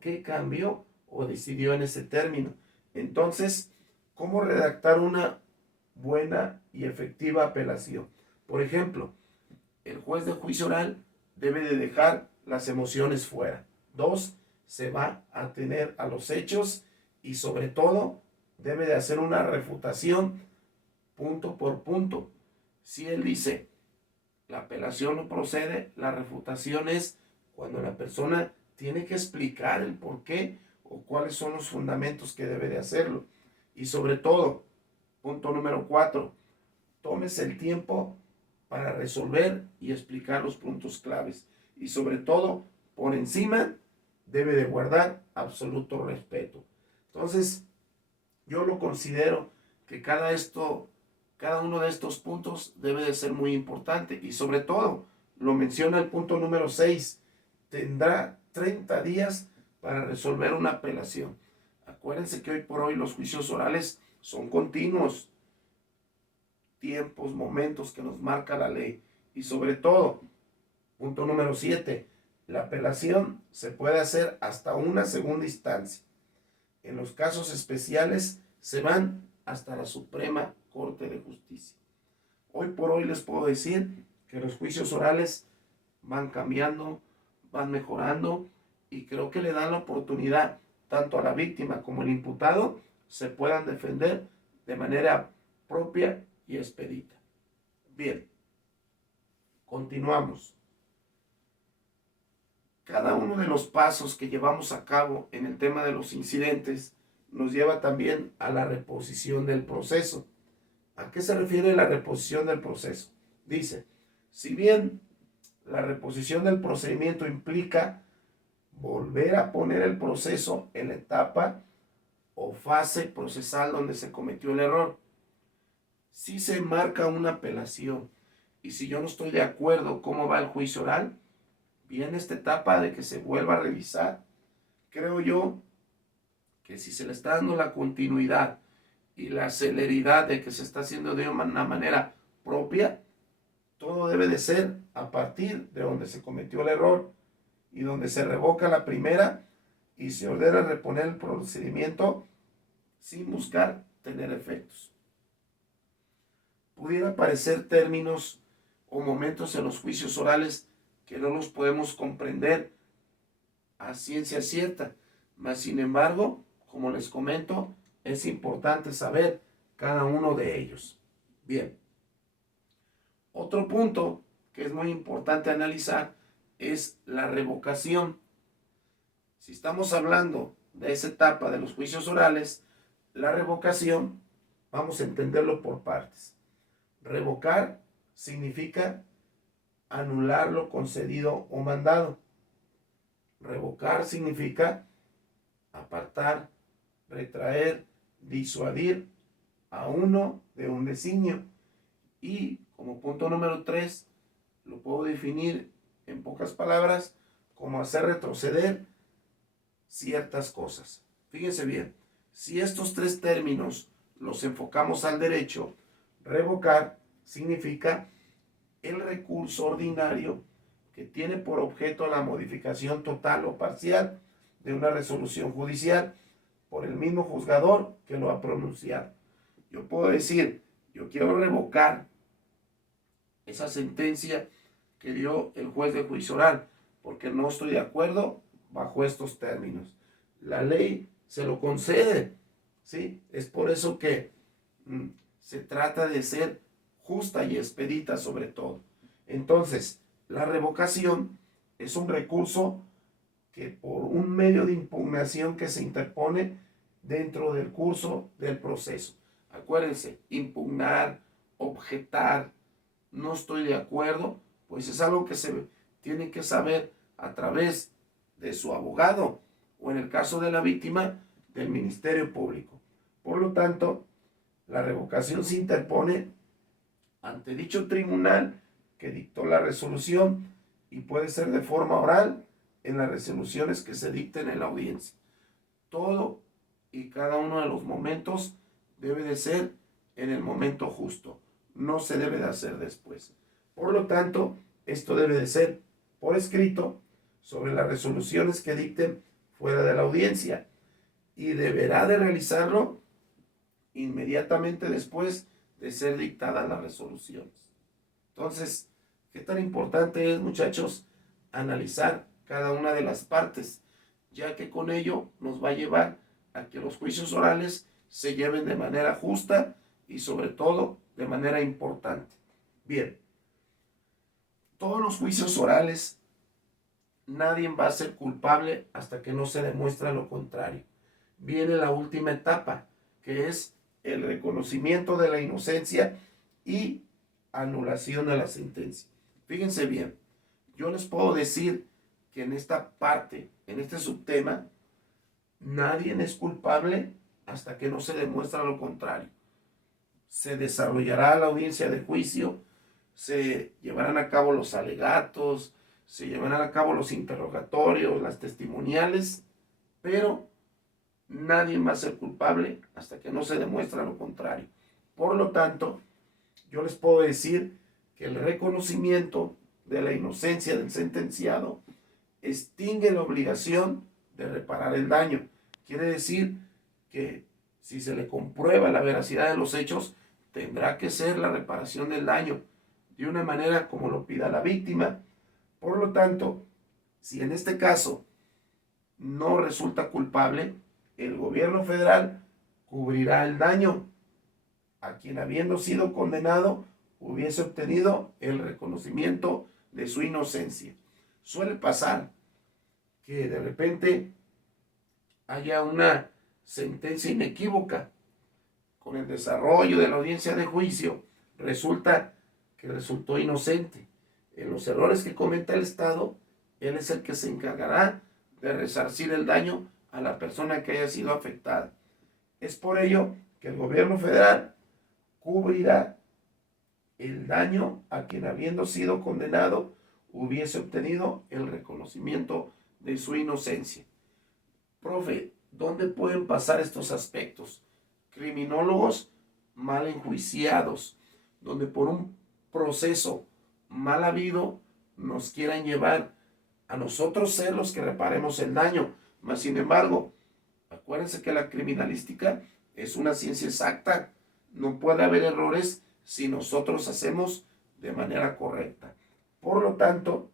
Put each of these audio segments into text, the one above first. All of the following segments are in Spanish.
qué cambió o decidió en ese término. Entonces, ¿cómo redactar una buena y efectiva apelación? Por ejemplo, el juez de juicio oral debe de dejar las emociones fuera. 2, se va a atener a los hechos y sobre todo debe de hacer una refutación punto por punto. Si él dice la apelación no procede, la refutación es cuando la persona tiene que explicar el por qué o cuáles son los fundamentos que debe de hacerlo. Y sobre todo, punto número 4, tómese el tiempo para resolver y explicar los puntos claves. Y sobre todo, por encima, debe de guardar absoluto respeto. Entonces, yo lo considero que cada uno de estos puntos debe de ser muy importante. Y sobre todo, lo menciona el punto número 6, tendrá 30 días para resolver una apelación. Acuérdense que hoy por hoy los juicios orales son continuos, tiempos, momentos que nos marca la ley. Y sobre todo, punto número 7, la apelación se puede hacer hasta una segunda instancia. En los casos especiales se van hasta la Suprema Corte de Justicia. Hoy por hoy les puedo decir que los juicios orales van cambiando, van mejorando y creo que le dan la oportunidad tanto a la víctima como al imputado se puedan defender de manera propia y expedita. Bien, continuamos. Cada uno de los pasos que llevamos a cabo en el tema de los incidentes nos lleva también a la reposición del proceso. ¿A qué se refiere la reposición del proceso? Dice, si bien la reposición del procedimiento implica volver a poner el proceso en la etapa o fase procesal donde se cometió el error, si se marca una apelación y si yo no estoy de acuerdo cómo va el juicio oral, viene esta etapa de que se vuelva a revisar. Creo yo que si se le está dando la continuidad y la celeridad de que se está haciendo de una manera propia, todo debe de ser a partir de donde se cometió el error y donde se revoca la primera y se ordena reponer el procedimiento sin buscar tener efectos. Pudiera parecer términos o momentos en los juicios orales que no los podemos comprender a ciencia cierta, mas sin embargo, como les comento, es importante saber cada uno de ellos. Bien, otro punto que es muy importante analizar es la revocación. Si estamos hablando de esa etapa de los juicios orales, la revocación, vamos a entenderlo por partes. Revocar significa anular lo concedido o mandado. Revocar significa apartar, retraer, disuadir a uno de un designio. Y como punto número 3, lo puedo definir en pocas palabras como hacer retroceder ciertas cosas. Fíjense bien, si estos 3 términos los enfocamos al derecho, revocar significa el recurso ordinario que tiene por objeto la modificación total o parcial de una resolución judicial por el mismo juzgador que lo ha pronunciado. Yo puedo decir, yo quiero revocar esa sentencia que dio el juez de juicio oral porque no estoy de acuerdo bajo estos términos. La ley se lo concede, ¿sí? Es por eso que se trata de ser justa y expedita sobre todo. Entonces, la revocación es un recurso que por un medio de impugnación que se interpone dentro del curso del proceso. Acuérdense, impugnar, objetar, no estoy de acuerdo, pues es algo que se tiene que saber a través de su abogado o en el caso de la víctima, del Ministerio Público. Por lo tanto, la revocación se interpone ante dicho tribunal que dictó la resolución y puede ser de forma oral en las resoluciones que se dicten en la audiencia. Todo y cada uno de los momentos debe de ser en el momento justo, no se debe de hacer después. Por lo tanto, esto debe de ser por escrito sobre las resoluciones que dicten fuera de la audiencia y deberá de realizarlo inmediatamente después de ser dictadas las resoluciones. Entonces, ¿qué tan importante es, muchachos, analizar cada una de las partes? Ya que con ello nos va a llevar a que los juicios orales se lleven de manera justa y sobre todo de manera importante. Bien, todos los juicios orales, nadie va a ser culpable hasta que no se demuestre lo contrario. Viene la última etapa, que es el reconocimiento de la inocencia y anulación de la sentencia. Fíjense bien, yo les puedo decir que en esta parte, en este subtema, nadie es culpable hasta que no se demuestre lo contrario. Se desarrollará la audiencia de juicio, se llevarán a cabo los alegatos, se llevarán a cabo los interrogatorios, las testimoniales, pero nadie va a ser culpable hasta que no se demuestre lo contrario. Por lo tanto, yo les puedo decir que el reconocimiento de la inocencia del sentenciado extingue la obligación de reparar el daño. Quiere decir que si se le comprueba la veracidad de los hechos, tendrá que ser la reparación del daño de una manera como lo pida la víctima. Por lo tanto, si en este caso no resulta culpable, el gobierno federal cubrirá el daño a quien, habiendo sido condenado, hubiese obtenido el reconocimiento de su inocencia. Suele pasar que de repente haya una sentencia inequívoca. Con el desarrollo de la audiencia de juicio, resulta que resultó inocente. En los errores que cometa el Estado, él es el que se encargará de resarcir el daño a la persona que haya sido afectada. Es por ello que el gobierno federal cubrirá el daño a quien, habiendo sido condenado, hubiese obtenido el reconocimiento de su inocencia. Profe, ¿dónde pueden pasar estos aspectos? Criminólogos mal enjuiciados, donde por un proceso mal habido nos quieran llevar a nosotros ser los que reparemos el daño. Mas, sin embargo, acuérdense que la criminalística es una ciencia exacta. No puede haber errores si nosotros hacemos de manera correcta. Por lo tanto,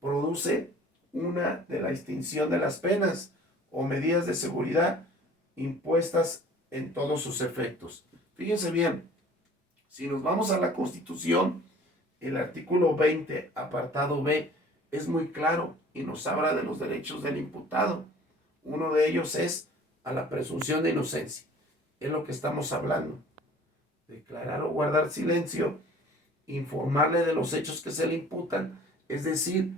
produce una de la extinción de las penas o medidas de seguridad impuestas en todos sus efectos. Fíjense bien, si nos vamos a la Constitución, el artículo 20, apartado B, es muy claro y nos habla de los derechos del imputado. Uno de ellos es a la presunción de inocencia. Es lo que estamos hablando. Declarar o guardar silencio, informarle de los hechos que se le imputan, es decir,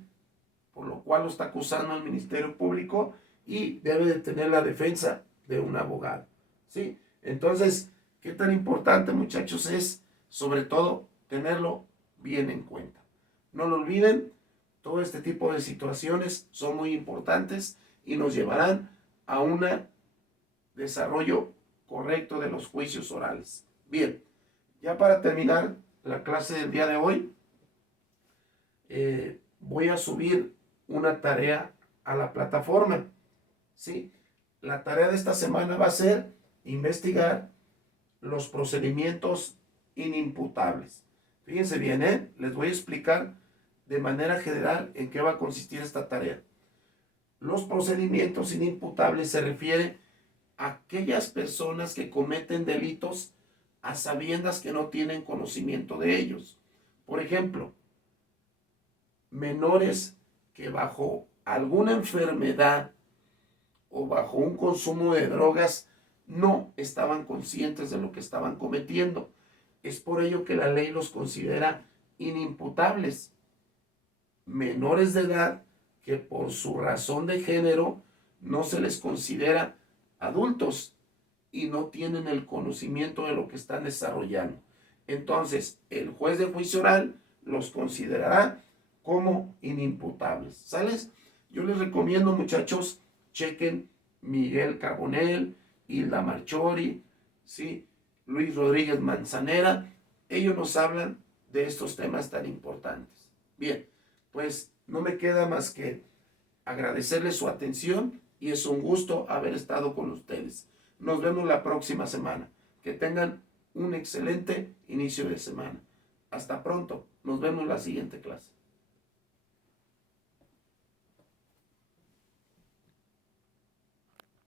por lo cual lo está acusando el Ministerio Público y debe de tener la defensa de un abogado. ¿Sí? Entonces, ¿qué tan importante, muchachos, es sobre todo tenerlo bien en cuenta? No lo olviden, todo este tipo de situaciones son muy importantes y nos llevarán a un desarrollo correcto de los juicios orales. Bien, ya para terminar la clase del día de hoy, voy a subir una tarea a la plataforma. ¿Sí? La tarea de esta semana va a ser investigar los procedimientos inimputables. Fíjense bien, les voy a explicar de manera general en qué va a consistir esta tarea. Los procedimientos inimputables se refiere a aquellas personas que cometen delitos a sabiendas que no tienen conocimiento de ellos. Por ejemplo, menores que bajo alguna enfermedad o bajo un consumo de drogas no estaban conscientes de lo que estaban cometiendo. Es por ello que la ley los considera inimputables. Menores de edad que por su razón de género no se les considera adultos y no tienen el conocimiento de lo que están desarrollando. Entonces, el juez de juicio oral los considerará como inimputables. ¿Sales? Yo les recomiendo, muchachos, chequen Miguel Carbonell, Hilda Marchori, ¿sí? Luis Rodríguez Manzanera. Ellos nos hablan de estos temas tan importantes. Bien, pues no me queda más que agradecerles su atención y es un gusto haber estado con ustedes. Nos vemos la próxima semana. Que tengan un excelente inicio de semana. Hasta pronto. Nos vemos en la siguiente clase.